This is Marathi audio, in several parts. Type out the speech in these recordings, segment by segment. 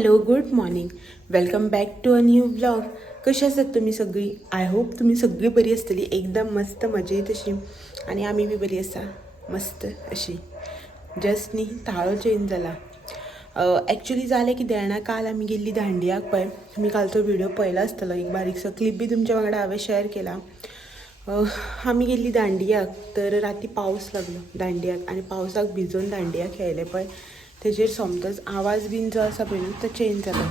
Hello good morning, welcome back to a new blog. कशी आसात तुम्ही सगळी? आय होप तुम्ही सगळी बरी असतली, एकदम मस्त मजेत अशी. आणि आम्ही बी बरी आसा मस्त अशी. जस्ट न्ही ताळो चेंज जाला. ॲक्च्युली जालें कितें जाणा, काल आमी गेल्ली दांडियाक पळय. तुमी कालचो व्हिडिओ पळयलो आसतलो, एक बारीकसो क्लिप बी तुमच्या वांगडा हांवें शेअर केला. आमी गेल्ली दांडियाक, तर राती पावस लागलो दांडियाक आणि पावसाक भिजून दांडिया खेळले पळय, तेजेर सोमतोच आवाज बीन जो आसा पळय न्हू तो चेंज जालो.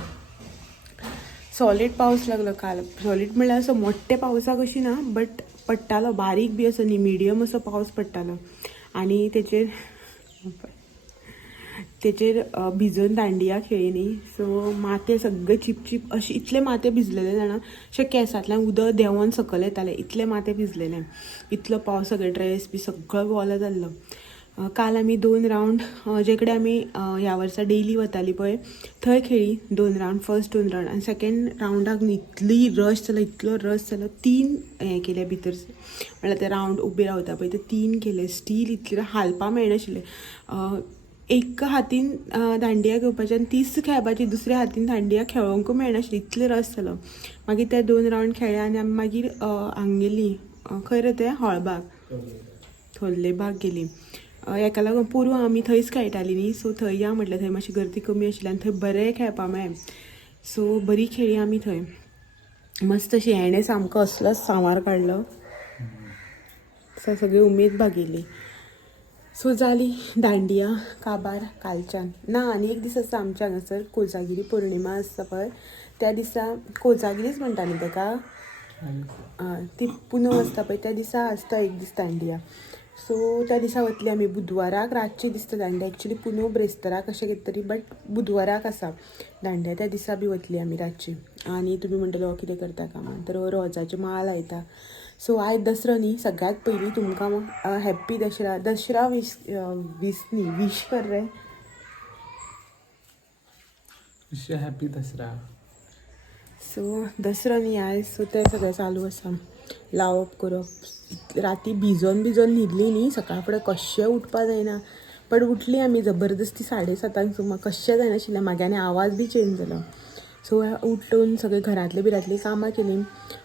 सॉलीड पावस लागलो काल. सॉलीड म्हणल्यार असो मोठ्ठे पावसाक अशी ना, बट पडटालो बारीक बी असो न्ही, मिडियम असो पावस पडटालो. आणि तेचेर भिजून दांडिया खेळ्ळी न्ही. सो माते सगळे चिपचिप अशी, इतले माते भिजलेले जाणा, अशें केंसांतल्यान उदक देंवोन सकयल येतालें, इतले माते भिजलेले. इतलो पावस, सगळे ड्रेस बी सगळो वॉल जाल्लो. काल आमी 2 रावंड, जे कडेन आमी ह्या वर्सा डेली वताली पळय थंय खेळ्ळी 2 रावंड. फर्स्ट 2 रावंड आनी सेकेंड रावंडाक इतली रश जालो, इतलो रश जालो. 3 हें केले भितर, म्हणल्यार ते रावंड उबे रावता पळय ते 3 केले. स्टील इतले हालपा मेळनाशिल्ले. एक हातीन दांडिया घेवपाची आनी तीच खेळपाची, दुसऱ्या हातीन दांडिया खेळोंकूय मेळनाशिल्ली, इतले रस जालो. मागीर ते 2 रावंड खेळ्ळे आनी आमी मागीर हांगा गेली, खंय रे तें हॉळबाग, थोर्ले बाग गेली. हेका लागून पुरू आमी थंयच खेळटाली न्ही, सो थंय या म्हटलें. थंय मातशी गर्दी कमी आशिल्ली आनी थंय बरें खेळपा मेळ्ळें. सो बरी खेळ्ळी आमी थंय. मस्त अशी हेणें सामको असलोच सांवार काडलो. सगळी उमेद भागिल्ली. सो जाली दांडिया काबार कालच्यान. ना, आनी एक दीस आसा आमच्या हांगासर, कोजागिरी पौर्णिमा आसता पळय, त्या दिसा कोजागिरीच म्हणटा न्ही ताका, ती पुनव आसता पळय त्या दिसा आसता एक दीस दांडिया. सो त्या दिसा वतली आमी. बुधवाराक रातची दिसता दांडिया. एक्चुली पुनव ब्रेस्ताराक अशें कितें तरी, बट बुधवाराक आसा दांडिया. त्या दिसा बी वतली आमी रातची. आनी तुमी म्हणटलो कितें करता कामां, तर रोजाची माळ लायता. सो आयज दसरो न्ही, सगळ्यात पयलीं तुमकां हॅप्पी दसरा. दसरा वीश न्ही, वीश कर रे. हॅपी दसरा. सो दसरो न्ही आयज, सो तें सगळें चालू आसा, लावप करप. राती भिजोन न्हिदली न्ही, सकाळ फुडें कशें उठपा जायना. पण उठली आमी जबरदस्ती 7:30 सुमार. कशें जायनाशिल्लें म्हागे, आनी आवाज बी चेंज जालो. सो उठून सगळीं घरांतली कामां केलीं.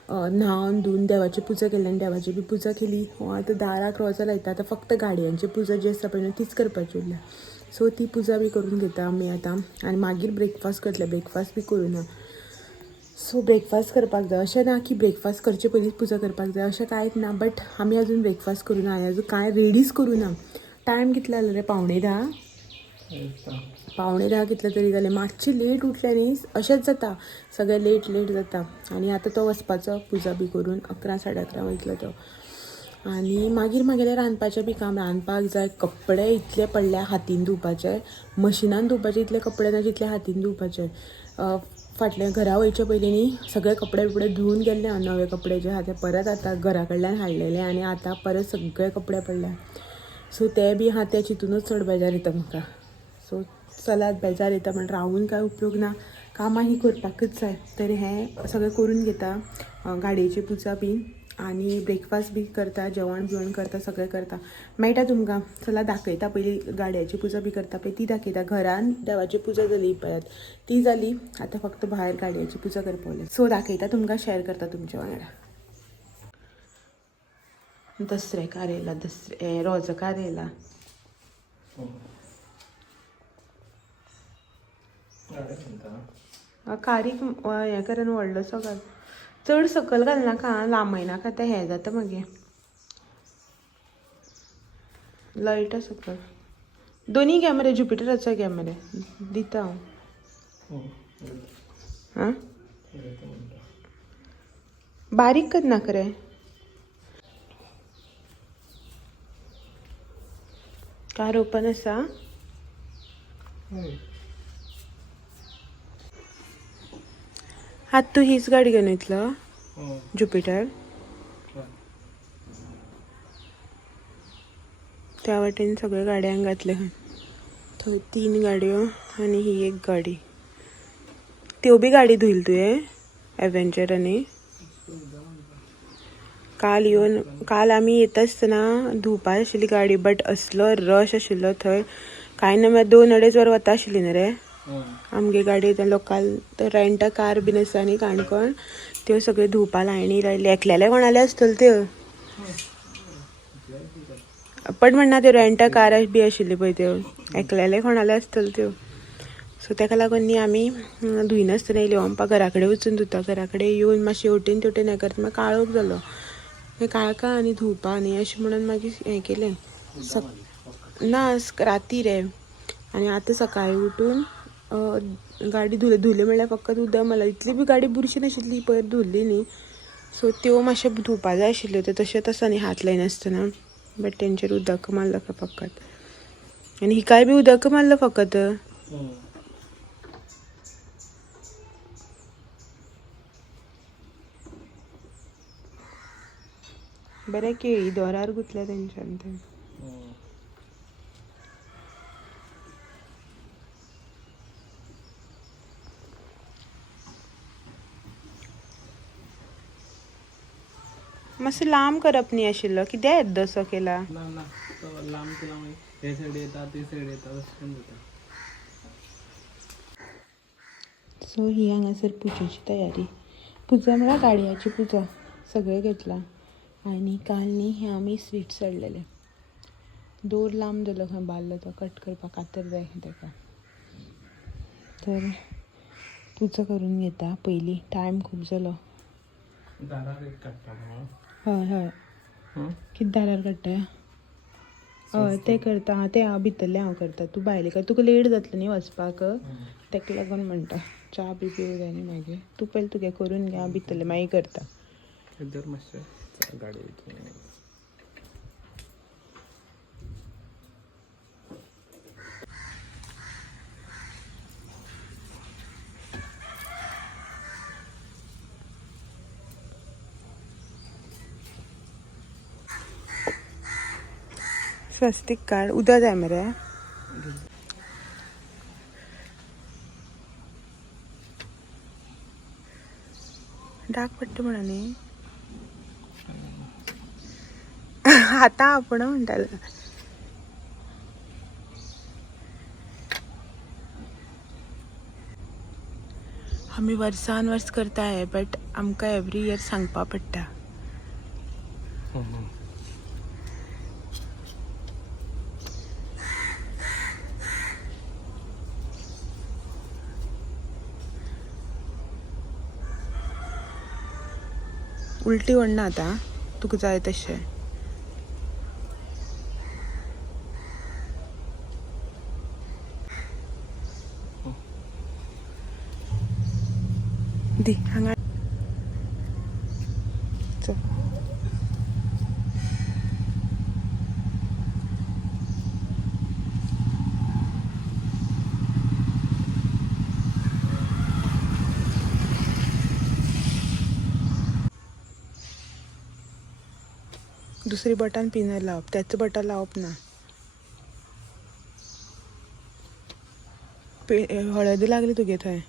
न्हावन धुवन देवाची पुजा केली आनी देवाची बी पुजा केली. आतां दाराक रोजां लायता. आतां फक्त गाडयांची पुजा जी आसता पळय तीच करपाची उरल्या. सो ती पुजा बी करून घेता आमी आतां. आनी मागीर ब्रेकफास्ट करतले. ब्रेकफास्ट बी करूना. सो ब्रेकफास्ट करपाक जाय. अशें ना की ब्रेकफास्ट करचे पयलींच पुजा करपाक जाय, अशें कांयच ना. बट आमी आजून ब्रेकफास्ट करूना, हांवें आजून कांय रेडीच करूना. टायम कितलो जालो रे? 9:45. 9:45 कितले तरी जाले. मातशें लेट उठलें न्ही, अशेंच जाता, सगळें लेट जाता. आनी आतां तो वचपाचो पुजा बी करून. 11, 11:30 वयतलो तो. आनी मागीर म्हागेलें रांदपाचें बी काम. रांदपाक जाय. कपडे इतले पडल्या हातीन धुवपाचे, मशिनान धुवपाचे इतले कपडे ना जितले हातीन धुवपाचे. फाटल्या घरा वयचे पयलीं न्ही सगळे कपडे बिपडे धुवून गेल्ले हांव. नवे कपडे जे आहा ते परत आतां घरा कडल्यान हाडलेले, आनी आतां परत सगळे कपडे पडल्या. सो ते बी आहा ते चिंतूनच चड बेजार येता म्हाका. सो चलात, बेजार येता म्हण रावून कांय उपयोग ना, कामां ही करपाकच जाय. तर हें सगळें करून घेता. गाडयेची पुजा बी आनी ब्रेकफास्ट बी करता, जेवण बिवण करता, सगळें करता. मेळटा तुमकां. चला दाखयता. पयलीं गाडयाची पुजा बी करता पळय ती दाखयता. घरान देवाची पुजा जाली पळयात, ती जाली. आतां फक्त भायर गाडयाची पुजा करपा उरल्या. सो दाखयता तुमकां, शेअर करता तुमच्या वांगडा. दसरेकार येयला, रोजाकार येयला. कारीक हें करून व्हडलोसो घाल. चड सकयल घालनाका, लांबयनाका, तें हें जाता मागीर. लायटा सकयल. दोनी घे मरे, ज्युपिटराचो घे मरे, दिता हांव. आं बारीक करनाका रे. कार ओपन आसा. आतां तूं हीच गाडी घेवन वयतलो, ज्युपिटर. त्या वाटेन सगळ्या गाडयांक घातले. थंय 3 गाडयो आनी ही एक गाडी. त्यो बी गाडी धुयली तुवें, एवेंजर. आनी काल आमी येता आसतना धुवपा आशिल्ली गाडी, बट असलो रश आशिल्लो थंय, कांय ना. 2-2.5 वरां वता आशिल्ली न्ही रे. आमगे गाडी लोकल तर रेंट कार बीन आसा न्ही काणकोण त्यो सगळ्यो धुवपा लायणी रावले एकल्याले कोणाले आसतल्यो त्यो पण म्हणना त्यो रेंट कार बी आशिल्ल्यो पळय त्यो एकल्याले कोणाले आसतल्यो त्यो सो ताका लागून न्ही आमी धुयनासतना येयल्यो अमपा घरा कडेन वचून धुता घरा कडेन येवन मातशें हेवटेन तेवटेन हें करता मागीर काळोख जालो मागीर काळखा आनी धुवपा न्ही अशें म्हणून मागीर हें केलें ना राती रे आनी आतां सकाळीं उठून गाडी धुले म्हणल्यार फकत उदक मारला इतली बी गाडी बुरशी नाशिल्ली पयर धुल्ली न्ही सो त्यो मातशें धुवपा जाय आशिल्ल्यो त्यो तशेंच आसा न्ही हात लायनासतना बट तेंचेर उदक मारला फकत आनी हिकाय बी उदक मारलं फकत बरें केळी दोरार गुंतल्या तेंच्यान ते मातसो लांब करप न्ही आशिल्लो कित्याक येद्दो असो केला लांब केला हे सायड येता ते सायड येता तशें जाता सो ही हांगासर पुजेची तयारी पुजा म्हळ्यार गाडयाची पुजा सगळें घेतलां आनी काल न्ही हे आमी स्वीट्स हाडलेले दोर लांब जालो खंय बारलो तो कट करपाक कातर जाय ताका तर पुजा करून घेता पयलीं टायम खूब जालो दारार एक काडटा हय हय कितें दारार काडटा हय तें करता तें हांव भितरलें हांव करता तूं भायलें कर तुका लेट जातलो न्ही वचपाक ताका लागून म्हणटा च्या बी पिवूं जाय न्ही मागीर तूं पयलीं तुगे करून घे हांव भितरलें मागीर करता इधर मातशें गाडी वयतली स्वस्तीक काड उदक जाय मरे डाग पडटा म्हणा न्ही आतां आपण म्हणटालो आमी वर्सान वर्स करता हे बट आमकां एवरी इयर सांगपा पडटा उलटी ओडना आतां तुका जाय तशें दी हांगा चल दुसरी बटन पिनर लावप त्याचं बटन लावप ना हळदी लागली तुगे थंय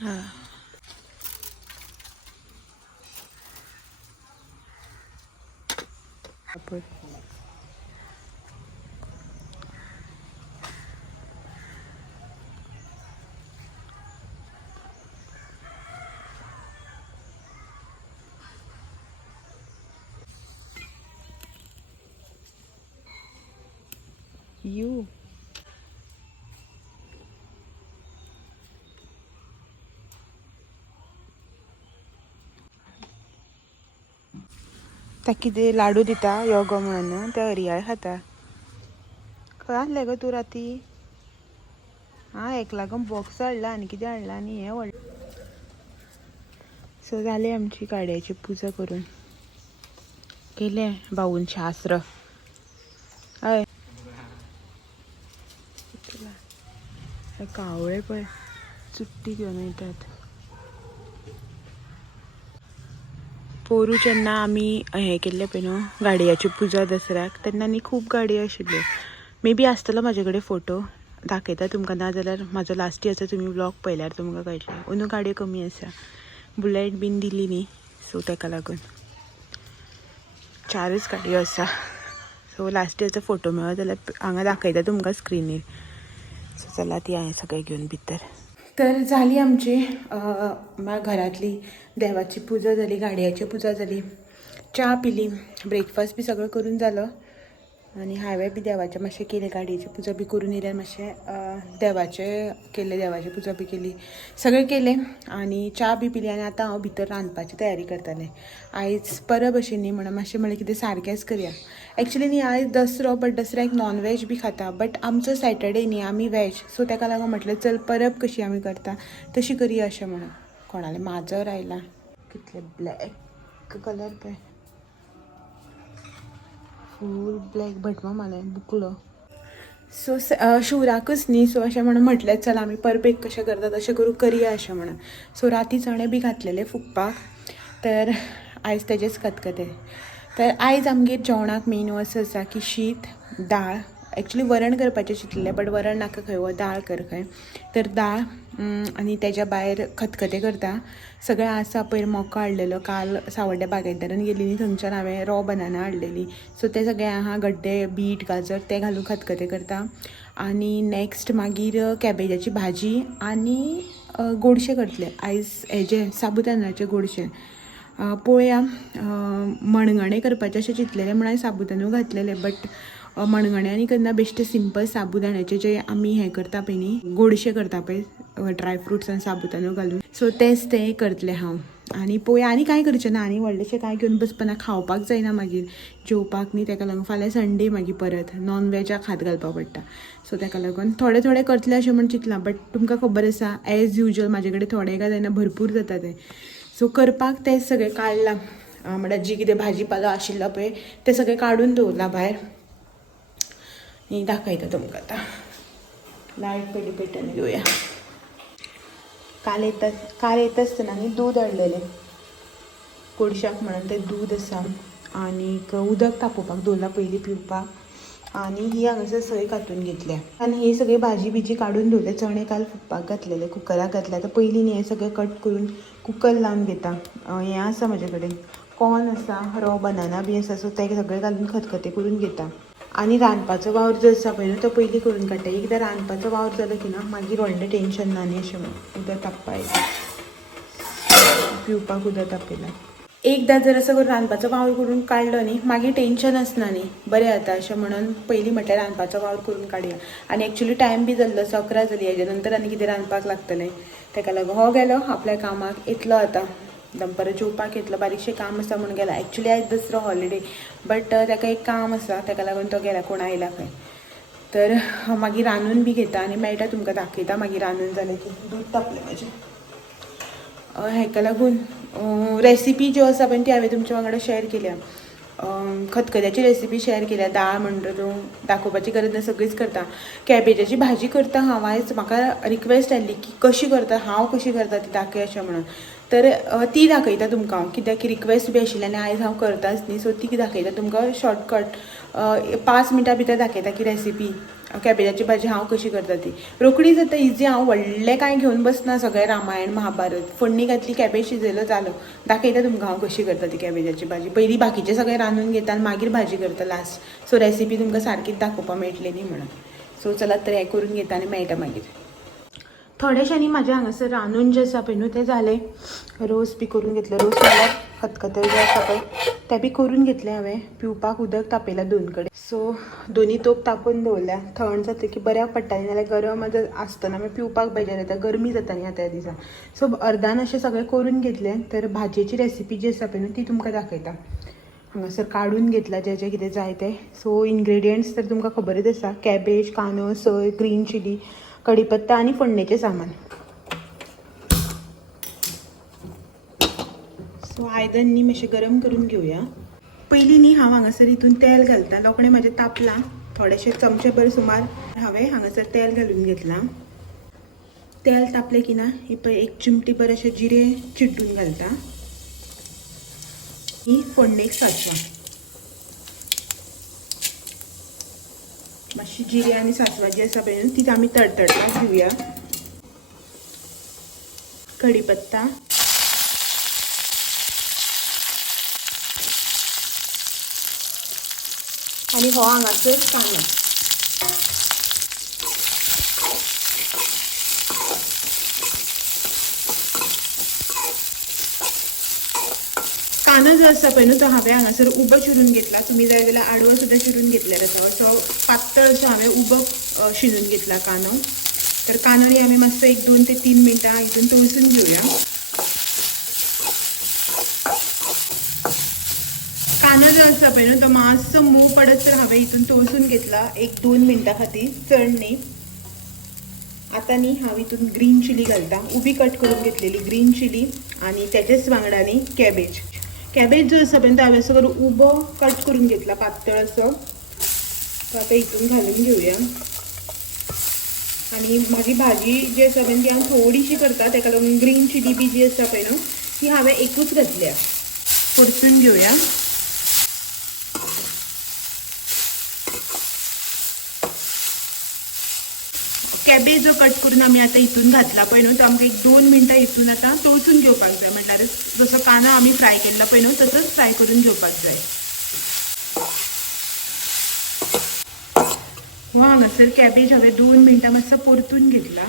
हां You. ताका कितें लाडू दिता योगो म्हणून ते हरयाळ खाता खंय आहलें गो तूं राती हां एक लागून बॉक्स हाडला आनी कितें हाडला आनी हें व्हडलें सो जालें आमची गाडयाची पुजा करून केलें भाऊन शास्त्र हय कावळे पळय चुट्टी घेऊन येतात. पोरू जेन्ना आमी हे केल्ले पळय न्हू गाडयाची पुजा दसऱ्याक तेन्ना न्ही खूब गाडयो आशिल्ल्यो. मे बी आसतलो म्हाजे कडेन फोटो, दाखयता तुमकां. नाजाल्यार म्हाजो लास्ट इयरचो तुमी व्लॉग पळयल्यार तुमकां कळटलें. अंदू गाडयो कमी आसा. बुलेट बीन दिली न्ही सो ताका लागून 4च गाडयो आसा. सो लास्ट इयरचो फोटो मेळ्ळो जाल्यार हांगा दाखयता तुमकां स्क्रिनीर. सो चला ती हांवें सगळें घेवन भितर. तर जाली आमची घरातली देवाची पुजा जाली, गाडयाची पुजा जाली, च्या पिली, ब्रेकफास्ट बी सगळं करून जालो आनी हांवें बी देवाचें मातशें केलें. गाडयेची पुजा बी करून येयल्यार मातशें देवाचें केलें, देवाची पुजा बी केली, सगळें केलें आनी च्या बी पिली. आनी आतां हांव भितर रांदपाची तयारी करतालें. आयज परब अशी न्ही म्हणून मातशें म्हणलें कितें सारकेंच करया. एक्चुली न्ही आयज दसरो, बट दसऱ्याक नॉन वेज बी खाता, बट आमचो सॅटर्डे न्ही आमी वेज. सो ताका लागून म्हटलें चल परब कशी आमी करता तशी करया अशें म्हणून. कोणालें माजर आयलां, कितले ब्लॅक कलर पळय, फूल ब्लॅक भटमा मारलें बुकलो. सो शिवराकच न्ही, सो अशें म्हणून म्हटलें चल आमी परबेक कशें करता तशें करून करया अशें म्हणून. सो राती चणे बी घातलेले फुगपाक, तर आयज तेजेच खतखतें. तर आयज आमगेर जेवणाक मेनू असो आसा की शीत, दाळ. एक्चुली वरण करपाचें चिंतलें बट वरण नाका खंय, वो दाळ कर खंय. तर दाळ आनी तेज्या भायर खतखतें करता. सगळें आसा पयर मोको हाडलेलो, काल सावड्ड्या बागायतदारान गेली न्ही थंयच्यान हांवें रॉ बनाना हाडलेली. सो तें सगळें आहा, गड्डे, बीट, गाजर तें घालून खतखतें करता. आनी नेक्स्ट मागीर कॅबेजाची भाजी आनी गोडशें करतलें आयज, हेजें साबुदानाचें गोडशें. पळोवया, मणगणें करपाचें अशें चिंतलेलें म्हण हांवें साबुदानू घातलेले, बट मणगण्यांनी करना, बेश्टे सिंपल साबुदाण्याचे जे आमी हें करता पळय न्ही, गोडशें करता पळय ड्रायफ्रुट्स आनी साबुदानू घालून, सो तें करतलें हांव. आनी पळोवया, आनी कांय करचें ना, आनी व्हडलेशें कांय घेवन बसपा, खावपाक जायना मागीर जेवपाक न्ही. ताका लागून फाल्यां संडे मागीर परत नॉन वेजाक हात घालपाक पडटा. सो ताका लागून थोडें थोडें करतलें अशें म्हण चिंतलां. बट तुमकां खबर आसा एज युजल म्हाजे कडेन थोडें काय जायना, भरपूर जाता तें. सो करपाक तें सगळें काडलां, म्हणल्यार जी कितें भाजी पालो आशिल्लो पळय तें सगळें काडून दवरलां भायर. न्ही दाखयता तुमकां आतां. लायट पयलीं पेटोवन घेवया. काल येता आसतना न्ही दूद हाडलेलें गोडशाक म्हणून, तें दूद आसा आनीक उदक तापोवपाक दवरलां पयलीं पिवपाक. आनी ही हांगासर सोय कांतून घेतल्या आनी ही सगळी भाजी बिजी काडून दवरल्या. चणे काल फुगपाक घातलेले, कुकराक घातले. आतां पयलीं न्ही हें सगळें कट करून कुकर लावन घेता. हें आसा म्हाजे कडेन, कॉर्न आसा, रॉ बनाना बी आसा, सो तें सगळें घालून खतखतें करून घेता. आनी रांदपाचो वावर जो आसा पळय न्हू तो पयलीं करून काडटा. एकदां रांदपाचो वावर जालो की ना मागीर व्हडलें टेंशन ना न्ही अशें म्हणून. उदक तापयता, पिवपाक उदक तापयलां. एकदां जर असो करून रांदपाचो वावर करून काडलो न्ही मागीर टेंशन आसना न्ही, बरें जाता अशें म्हणून पयलीं म्हटल्यार रांदपाचो वावर करून काडया. आनी एक्चुली टायम बी जाल्लो 11 जाली, हेजे नंतर आनी कितें रांदपाक लागतलें. ताका लागून हो गेलो आपल्या कामाक, येतलो आतां दनपारां जेवपाक येतलो. बारीकशें काम आसा म्हूण गेला. एक्चुली आयज दसरो हॉलिडे, बट ताका एक काम आसा ताका लागून तो गेला, कोण आयला खंय. तर मागीर रांदून बी घेता आनी मेळटा तुमकां, दाखयता मागीर रांदून जालें की. दूद तापलें म्हजें. हेका लागून रेसिपी ज्यो आसा पळय ती हांवें तुमच्या वांगडा शेअर केल्या. खतखत्याची रेसिपी शेअर केल्या. दाळ म्हणटा तूं दाखोवपाची गरज ना, सगळीच करता. कॅबेजाची भाजी करता हांव आयज. म्हाका रिक्वेस्ट आयली की कशी करता, हांव कशी करता ती दाखय अशें म्हणून. तर ती दाखयता तुमकां हांव, कित्याक की रिक्वेस्ट बी आशिल्ली आनी आयज हांव करताच न्ही. सो ती दाखयता तुमकां शॉर्टकट 5 मिनटां भितर दाखयता की रेसिपी कॅबेजाची भाजी हांव कशी करता ती. रोखडी जाता, इजी. हांव व्हडलें कांय घेवन बसना, सगळें रामायण महाभारत. फोडणी घातली, कॅबेज शिजयलो, जालो. दाखयता तुमकां हांव कशी करता ती कॅबेजाची भाजी. पयलीं बाकीचें सगळें रांदून घेता आनी मागीर भाजी करता लास्ट. सो रेसिपी तुमकां सारकीच दाखोवपाक मेळटली न्ही म्हणून. सो चलात तर हें करून घेता आनी मेळटा मागीर. थोडेशें न्ही म्हाजें हांगासर रांदून जें आसा पळय न्हू तें जालें. रोस बी करून घेतले. रोस म्हणल्यार खतखतें जें आसा पळय तें बी करून घेतलें हांवें. पिवपाक उदक तापयलां 2 कडेन. सो दोनी तोप तापोवन दवरल्या. थंड जातकीर की बऱ्याक पडटाली, नाल्यार गरम आसतना मागीर पिवपाक बेजार येता, गरमी जाता न्ही आतां ह्या दिसा. सो अर्दान अशें सगळें करून घेतलें. तर भाजयेची रेसिपी जी आसा पळय न्हू ती तुमकां दाखयता. हांगासर काडून घेतला जें जें कितें जाय तें. सो इन्ग्रेडियंट्स तर तुमकां खबरच आसा. कॅबेज, कांदो, सोय, ग्रीन चिली, कढीपत्ता आनी फोडणेचें सामान. सो आयदन न्ही मातशें गरम करून घेवया. पयलीं न्ही हांव हांगासर हितून तेल घालता. लोकणें म्हाजें तापलां, थोडेशे चमचे भर सुमार हांवें हांगासर तेल घालून घेतलां. तेल तापले की ना ही पळय एक चिमटी भर अशे जिरे चिड्डून घालता. ही फोडणेक सासवां. मातशी जिरे आनी सासवां जी आसा पळय ती आमी तडतडपाक घेवया. कढीपत्ता, आणि हो हांगासर कांदो. कांदो जो आसा पळय न्हू तो हांवें हांगासर उबो चिरून घेतला. तुमी जाय जाल्यार आडवो सुद्दां चिरून घेतल्यार जाता. असो पातळ असो हांवें उबो शिजून घेतला कांदो. तर कांदो न्ही आमी मातसो 1-2 ते 3 मिनटां हितून तळसून घेवया. कांदो जो आसा पळय न्हू तो मातसो मोव पडसर हांवें हितून तळसून घेतला 1-2 मिनटां खातीर, चड न्ही. आता न्ही हांव हितून ग्रीन चिली घालता. उबी कट करून घेतलेली ग्रीन चिली आणि त्याच्याच वांगडा न्ही कॅबेज. कॅबेज जो आसा पळय तो हांवें असो करून उबो कट करून घेतला पातळ असो. तो आतां हितून घालून घेवया. आणि माझी भाजी जी आसा पळय ती हांव थोडीशी करता, ताका लागून ग्रीन चिली बी जी आसा पळय न्हू ती हांवें एकूच घातल्या. परतून घेवया. कॅबेज जो कट करून आमी आतां हितून घातला पळय न्हू तो आमकां 1-2 मिनटां हितून आतां तळसून घेवपाक जाय. म्हटल्यार जसो कांदो आमी फ्राय केल्लो पळय न्हू तसोच फ्राय करून घेवपाक जाय. हो हांगासर कॅबेज हांवें 2 मिनटां मातसो परतून घेतला.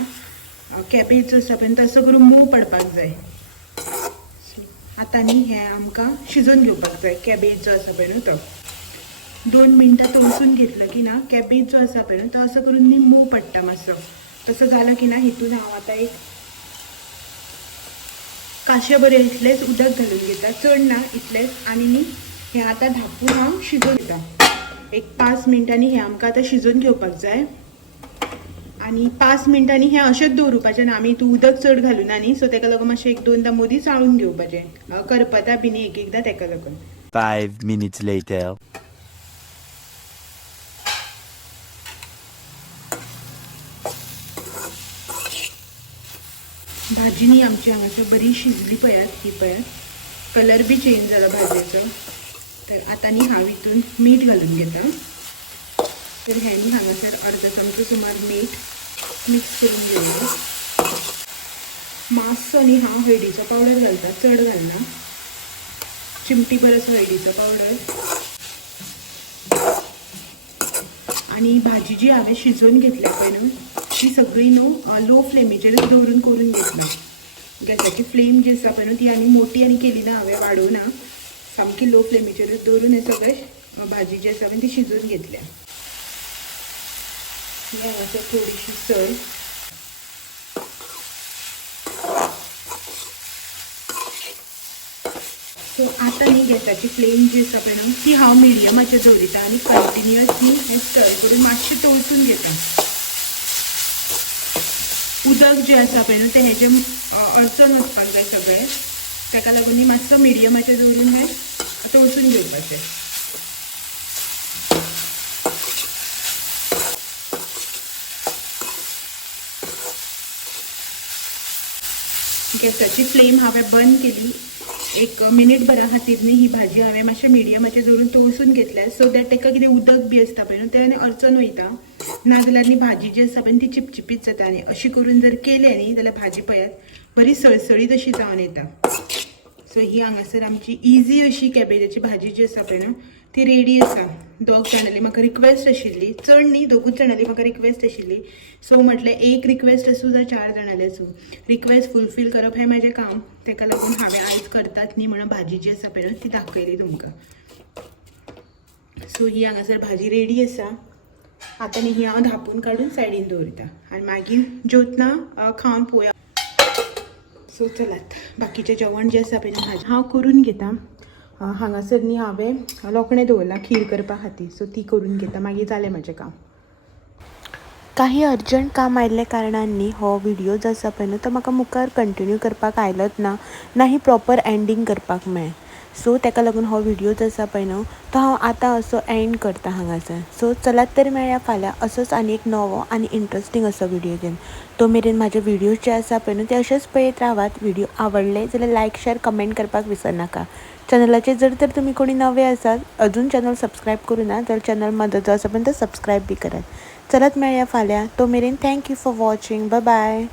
कॅबेज जो आसा पळय तसो करून मोव पडपाक जाय. आतां न्ही हें आमकां शिजोवन घेवपाक जाय. कॅबेज जो आसा पळय न्हू तो 2 मिनटां तळसून घेतलं की ना कॅबेज जो आसा पळय तो असं करून न्ही मोव पडटा मातसो. तसं झालं की ना हितून हांव आतां एक काशे बरे इतलेंच उदक घालून घेता, चड ना इतलेंच. आनी न्ही हें आतां धापून हांव शिजोवन घेता. एक 5 मिनटांनी हें आमकां आतां शिजोवन घेवपाक जाय. आनी 5 मिनटांनी हें अशेंच दवरुपाचें ना. आमी हितून उदक चड घालुना न्ही सो ताका लागून मातशें 1-2दां मदीं चाळून घेवपाचें. करपता बी न्ही एक-एकदां ताका लागून. 5 minutes later. भाजी न्ही आमची हांगासर बरी शिजली पळयात. ही पळयात कलर बी चेंज जाला भाजयेचो. तर आतां न्ही हांव हितून मीठ घालून घेता. तर हें न्ही हांगासर अर्द चमचो सुमार मीठ मिक्स करून घेवया. मातसो न्ही हांव हळदीचो पावडर घालता, चड घालना. चिमटी भर असो हळदीचो पावडर. आणि भाजी जी हांवें शिजोवन घेतल्या पळय न्हू ती सगळी न्हू लो फ्लेमीचेरच दवरून करून घेतला. गॅसाची फ्लेम जी आसा पळय न्हू ती आनी मोठी आनी केली ना हांवें, वाडोवना. सामकी लो फ्लेमीचेरच दवरून हें सगळें भाजी जी आसा पळय ती शिजोवन घेतल्या. ही हांगासर थोडीशी सय. सो आतां न्ही गॅसाची फ्लेम जी आसा पळय न्हू ती हांव मिडियमाचेर दवरिता आनी कंटिन्युअसली हें स्टर करून मातशें तळसून घेता. उदक जें आसा पळय न्हू तें हेजें अडचण वचपाक जाय सगळें. ताका लागून न्ही मातसो मिडियमाचेर दवरून हें तळसून घेवपाचें. गॅसाची फ्लेम हांवें बंद केली. 1 मिनीट भरा खातीर न्ही ही भाजी हांवें मातशें मिडियमाचेर दवरून तळसून घेतल्या. सो दॅट ताका कितें उदक बी आसता पळय न्हू तें अडचण वयता. नाजाल्यार न्ही भाजी जी आसा पळय ती चिपचिपीत जाता. आनी अशी करून जर केलें न्ही जाल्यार भाजी पळयात बरी सळसळीत अशी जावन येता. सो ही हांगासर आमची इजी अशी कॅबेजाची भाजी जी आसा पळय न्हू ती रेडी आसा. दोग जाणांली म्हाका रिक्वेस्ट आशिल्ली, चड न्ही 2 जाणांली म्हाका रिक्वेस्ट आशिल्ली. सो म्हटलें एक रिक्वेस्ट आसूं जाल्यार 4 जाणांली आसूं, रिक्वेस्ट फुलफील करप हें म्हाजें काम. ताका लागून हांवें आयज करतात न्ही म्हणून भाजी जी आसा पळय ती दाखयली तुमकां. सो ही हांगासर भाजी रेडी आसा. आतां न्ही ही हांव धापून काडून सायडीन दवरता आनी मागीर जेवतना खावन पळोवया. सो चलात बाकीचें जेवण जें आसा पळय न्ही भाजी हांव करून घेता. हांगासर न्ही हांवें लोकणें दवरला खीर करपा खातीर. सो ती करून घेता मागीर जालें म्हजें काम. काही अर्जंट काम आयिल्ल्या कारणान न्ही हो व्हिडिओ जो आसा पळय न्हू तो म्हाका मुखार कंटिन्यू करपाक आयलोच ना ही प्रॉपर एंडींग करपाक मेळ्ळें. सो ताका लागून हो व्हिडिओ जो आसा पळय न्हू तो हांव आतां असो एंड करता हांगासर. सो चलात तर मेळया फाल्यां असोच आनी एक नवो आनी इंट्रस्टींग असो व्हिडिओ घेवन. तो मेरेन म्हाजे व्हिडिओज जे आसा पळय न्हू ते अशेंच पळयत रावात. व्हिडिओ आवडले जाल्यार लायक शेअर कमेंट करपाक विसरनाका. चॅनलाचेर जर तर तुमी कोणी नवे आसात अजून चॅनल सबस्क्राईब करूं ना जाल्यार चॅनल मदत जो आसा पण तो सबस्क्राईब बी करात. चलत मेळया फाल्यां. तो मेरेन thank you for watching. Bye bye.